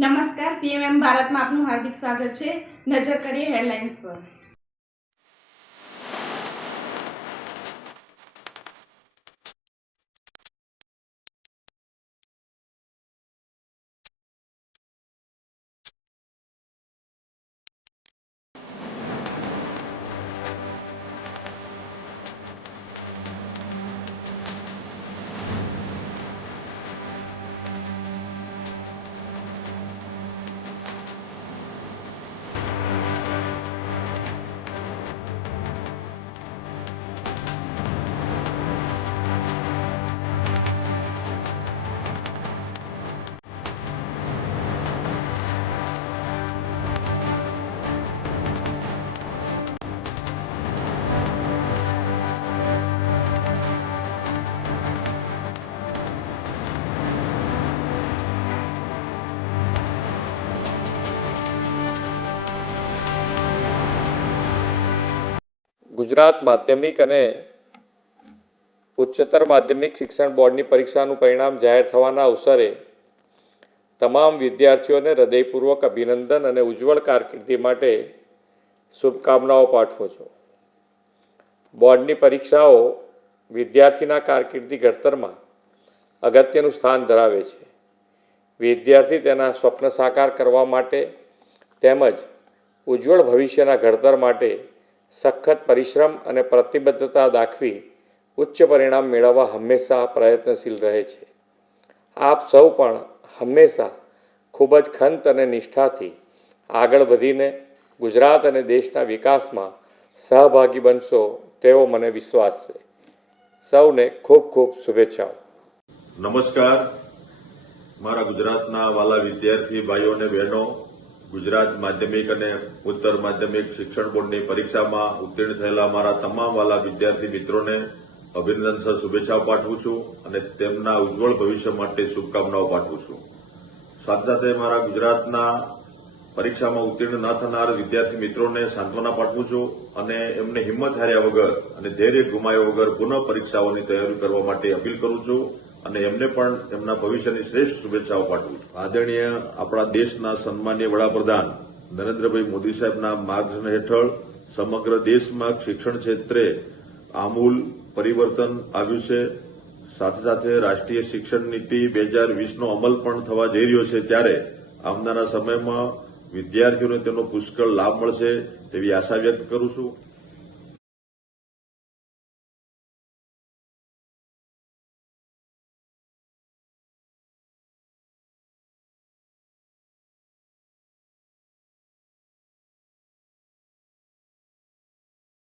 નમસ્કાર, સીએમએમ ભારતમાં આપનું હાર્દિક સ્વાગત છે। નજર કરીએ હેડલાઇન્સ પર। ગુજરાત માધ્યમિક અને ઉચ્ચતર માધ્યમિક શિક્ષણ બોર્ડની પરીક્ષાનું પરિણામ જાહેર થવાના અવસરે તમામ વિદ્યાર્થીઓને હૃદયપૂર્વક અભિનંદન અને ઉજ્જવળ કારકિર્દી માટે શુભકામનાઓ પાઠવું છું। બોર્ડની પરીક્ષાઓ વિદ્યાર્થીના કારકિર્દી ઘડતરમાં અગત્યનું સ્થાન ધરાવે છે। વિદ્યાર્થી તેના સ્વપ્ન સાકાર કરવા માટે તેમજ ઉજ્જવળ ભવિષ્યના ઘડતર માટે સખત પરિશ્રમ અને પ્રતિબદ્ધતા દાખવી ઉચ્ચ પરિણામ મેળવવા હંમેશા પ્રયત્નશીલ રહે છે। આપ સૌ પણ હંમેશા ખૂબ જ ખંત અને નિષ્ઠાથી આગળ વધીને ગુજરાત અને દેશના વિકાસમાં સહભાગી બનશો તેવો મને વિશ્વાસ છે। સૌને ખૂબ ખૂબ શુભેચ્છાઓ। નમસ્કાર, મારા ગુજરાતના વાલા વિદ્યાર્થી ભાઈઓ અને બહેનો, ગુજરાત માધ્યમિક અને ઉત્તર માધ્યમિક શિક્ષણ બોર્ડની પરીક્ષામાં ઉત્તીર્ણ થયેલા મારા તમામ વાલા વિદ્યાર્થી મિત્રોને અભિનંદન સહ શુભેચ્છાઓ પાઠવું છું અને તેમના ઉજ્જવળ ભવિષ્ય માટે શુભકામનાઓ પાઠવું છું। સાથે સાથે મારા ગુજરાતના પરીક્ષામાં ઉત્તીર્ણ ન થનાર વિદ્યાર્થી મિત્રોને સાંત્વના પાઠવું છું અને એમને હિંમત હાર્યા વગર અને ધૈર્ય ગુમાવ્યા વગર પુનઃ પરીક્ષાઓની તૈયારી કરવા માટે અપીલ કરું છું અને એમને પણ એમના ભવિષ્યની શ્રેષ્ઠ શુભેચ્છાઓ પાઠવું છું। આદરણીય આપણા દેશના સન્માનીય વડાપ્રધાન નરેન્દ્રભાઈ મોદી સાહેબના માર્ગદર્શન હેઠળ સમગ્ર દેશમાં શિક્ષણ ક્ષેત્રે આમૂલ પરિવર્તન આવ્યું છે। સાથે સાથે રાષ્ટ્રીય શિક્ષણ નીતિ 2020નો અમલ પણ થવા જઈ રહ્યો છે, ત્યારે આવનારા સમયમાં વિદ્યાર્થીઓને તેનો પુષ્કળ લાભ મળશે તેવી આશા વ્યક્ત કરું છું।